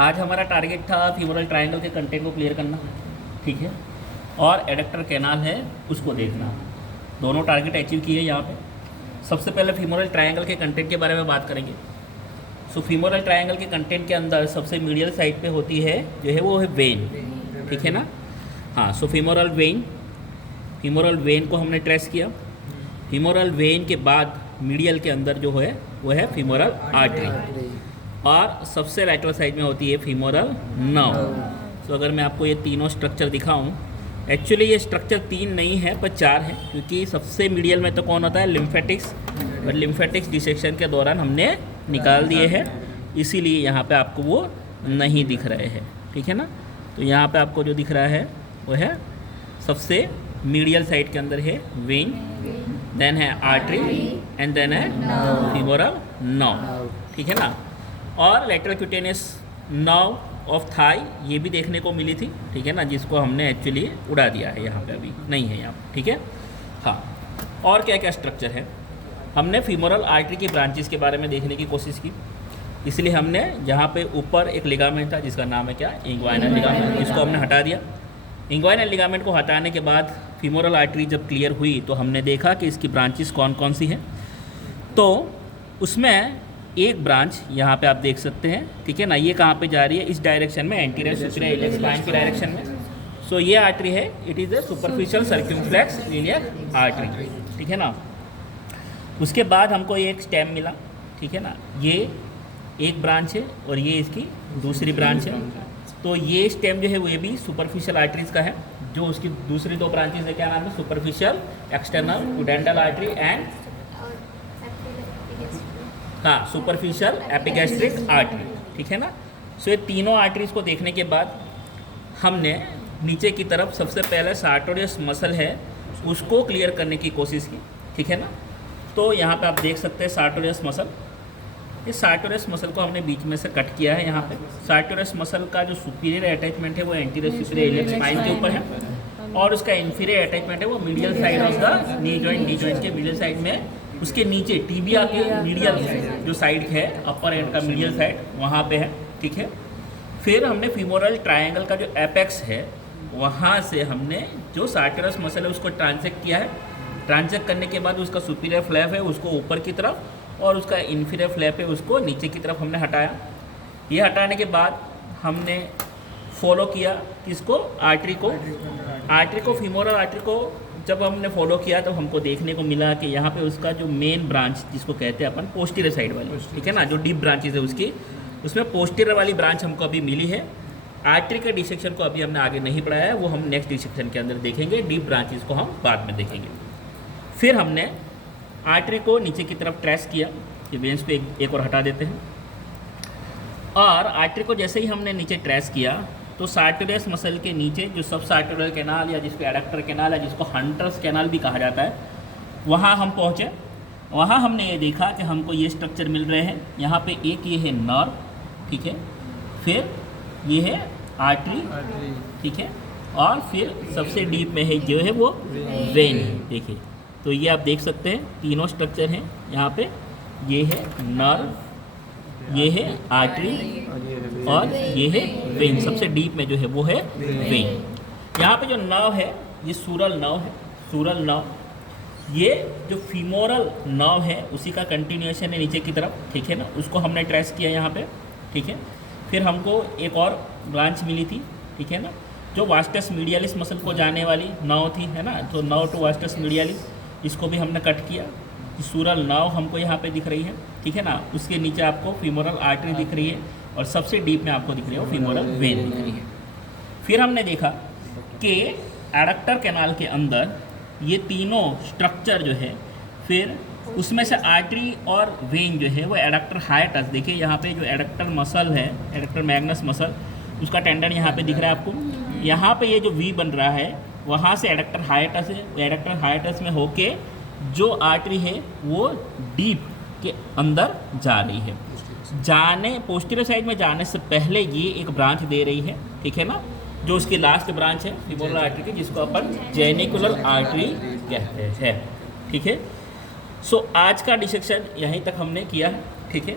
आज हमारा टारगेट था फीमोरल ट्रायंगल के कंटेंट को क्लियर करना, ठीक है, और एडक्टर कैनाल है उसको देखना। दोनों टारगेट अचीव किए यहाँ पे। सबसे पहले फीमोरल ट्रायंगल के कंटेंट के बारे में बात करेंगे। सो फीमोरल ट्रायंगल के कंटेंट के अंदर सबसे मीडियल साइड पे होती है जो है वो है वेन, ठीक है ना। हाँ, सो फीमोरल वेन को हमने ट्रेस किया। फीमोरल वेन के बाद मीडियल के अंदर जो है वो है फीमोरल आर्टरी, और सबसे लैटरल साइड में होती है फीमोरल नर्व। तो अगर मैं आपको ये तीनों स्ट्रक्चर दिखाऊं, एक्चुअली ये स्ट्रक्चर 3 नहीं है पर 4 है, क्योंकि सबसे मीडियल में तो कौन होता है, लिम्फेटिक्स, और लिम्फेटिक्स डिसेक्शन के दौरान हमने निकाल दिए हैं, इसीलिए यहाँ पे आपको वो नहीं दिख रहे हैं, ठीक है ना। तो यहाँ पे आपको जो दिख रहा है वो है सबसे मीडियल साइड के अंदर है वेन, देन है आर्टरी एंड देन है फीमोरल नर्व, ठीक है ना। और lateral cutaneous nerve of thigh ये भी देखने को मिली थी, ठीक है ना, जिसको हमने एक्चुअली उड़ा दिया है, यहाँ पे अभी नहीं है यहाँ पे, ठीक है। हाँ, और क्या क्या स्ट्रक्चर है, हमने फीमोरल आर्टरी की ब्रांचेस के बारे में देखने की कोशिश की, इसलिए हमने जहाँ पे ऊपर एक लिगामेंट था जिसका नाम है क्या, इंग्वाइनल लिगामेंट, इसको हमने हटा दिया। इंग्वाइनल लिगामेंट को हटाने के बाद फीमोरल आर्टरी जब क्लियर हुई तो हमने देखा कि इसकी ब्रांचेस कौन कौन सी हैं। तो उसमें एक ब्रांच यहाँ पे आप देख सकते हैं, ठीक है ना, ये कहाँ पे जा रही है, इस डायरेक्शन में, एंटीरियर सुपीरियर इलियक स्पाइन की डायरेक्शन में। सो ये आर्टरी है, it is a superficial circumflex iliac artery, ठीक है ना। उसके बाद हमको ये एक स्टेम मिला, ठीक है ना, ये एक ब्रांच है और ये इसकी दूसरी ब्रांच है। तो ये स्टेम जो है वो ये भी सुपरफिशियल आर्टरीज का है। जो उसकी दूसरी 2 ब्रांचेज है, क्या नाम है, सुपरफिशियल एक्सटर्नल पुडेंटल आर्टरी एंड हाँ सुपरफिशियल एपिगैस्ट्रिक आर्टरी, ठीक है ना। सो ये तीनों आर्टरीज को देखने के बाद हमने नीचे की तरफ सबसे पहले सार्टोरियस मसल है उसको क्लियर करने की कोशिश की, ठीक है ना। तो यहाँ पे आप देख सकते हैं सार्टोरियस मसल, इस सार्टोरियस मसल को हमने बीच में से कट किया है। यहाँ पे सार्टोरियस मसल का जो सुपीरियर अटैचमेंट है वो एंटीरियर सुपीरियर इलियक स्पाइन के ऊपर है, और उसका इन्फीरियर अटैचमेंट है वो medial side of the knee joint के मीडियल साइड में, उसके नीचे टीबिया के मीडियल जो साइड है, अपर एंड का मीडियल साइड वहाँ पे है, ठीक है। फिर हमने फीमोरल ट्रायंगल का जो एपेक्स है वहाँ से हमने जो सार्टोरियस मसल है उसको ट्रांसेक्ट किया है। ट्रांसेक्ट करने के बाद उसका सुपीरियर फ्लैप है उसको ऊपर की तरफ, और उसका इन्फीरियर फ्लैप है उसको नीचे की तरफ हमने हटाया। ये हटाने के बाद हमने फॉलो किया किसको, आर्टरी को फीमोरल आर्टरी को जब हमने फॉलो किया तो हमको देखने को मिला कि यहाँ पे उसका जो मेन ब्रांच जिसको कहते हैं अपन पोस्टीरियर साइड वाली, ठीक है ना, जो डीप ब्रांचेज है उसकी, उसमें पोस्टीरियर वाली ब्रांच हमको अभी मिली है। आर्टरी के डिसेक्शन को अभी हमने आगे नहीं पढ़ाया है, वो हम नेक्स्ट डिसेक्शन के अंदर देखेंगे, डीप ब्रांचेज को हम बाद में देखेंगे। फिर हमने आर्टरी को नीचे की तरफ ट्रेस किया, ये वेंस को एक और हटा देते हैं, और आर्टरी को जैसे ही हमने नीचे ट्रेस किया तो सार्टोरियस मसल के नीचे जो सब सार्टोरियल कैनाल या जिसको एडक्टर कैनाल है, जिसको हंटर्स कैनाल भी कहा जाता है, वहाँ हम पहुँचे। वहाँ हमने ये देखा कि हमको ये स्ट्रक्चर मिल रहे हैं। यहाँ पे एक ये है नर्व, ठीक है, फिर ये है आर्टरी, ठीक है, और फिर सबसे डीप में है जो है वो वेन, देखिए। तो ये आप देख सकते हैं तीनों स्ट्रक्चर हैं यहाँ पे, ये है नर्व, ये है आर्टरी और ये है वेन। सबसे डीप में जो है वो है वेन। यहाँ पे जो नर्व है ये सूरल नर्व है, सूरल नर्व, ये जो फीमोरल नर्व है उसी का कंटिन्यूएशन है नीचे की तरफ, ठीक है ना, उसको हमने ट्रेस किया यहाँ पे, ठीक है। फिर हमको एक और ब्रांच मिली थी, ठीक है ना, जो वास्टस मीडियलिस मसल को जाने वाली नर्व थी, है ना, तो नर्व टू वास्टस मीडियलिस, इसको भी हमने कट किया। सूरल नर्व हमको यहाँ पे दिख रही है, ठीक है ना, उसके नीचे आपको फीमोरल आर्टरी दिख रही है, और सबसे डीप में आपको दिख रही है वो फीमोरल वेन दिख रही है। फिर हमने देखा कि एडक्टर कैनाल के अंदर ये तीनों स्ट्रक्चर जो है, फिर उसमें से आर्टरी और वेन जो है वो एडक्टर हाइटस, देखिए यहाँ पे जो एडक्टर मसल है, एडक्टर मैग्नस मसल, उसका टेंडन यहाँ पे दिख रहा है आपको। यहाँ पे ये जो वी बन रहा है वहाँ से एडक्टर हाइटस है, एडक्टर हाइटस में होके जो आर्टरी है वो डीप के अंदर जा रही है। जाने पोस्टीरियर साइड में जाने से पहले ये एक ब्रांच दे रही है, ठीक है ना, जो उसकी लास्ट ब्रांच है फीमोरल आर्टरी की, जिसको अपन जेनिकुलर आर्टरी कहते हैं, ठीक है। सो आज का डिसेक्शन यहीं तक हमने किया है, ठीक है।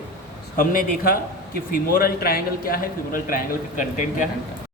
हमने देखा कि फीमोरल ट्रायंगल क्या है, फीमोरल ट्रायंगल का कंटेंट क्या है।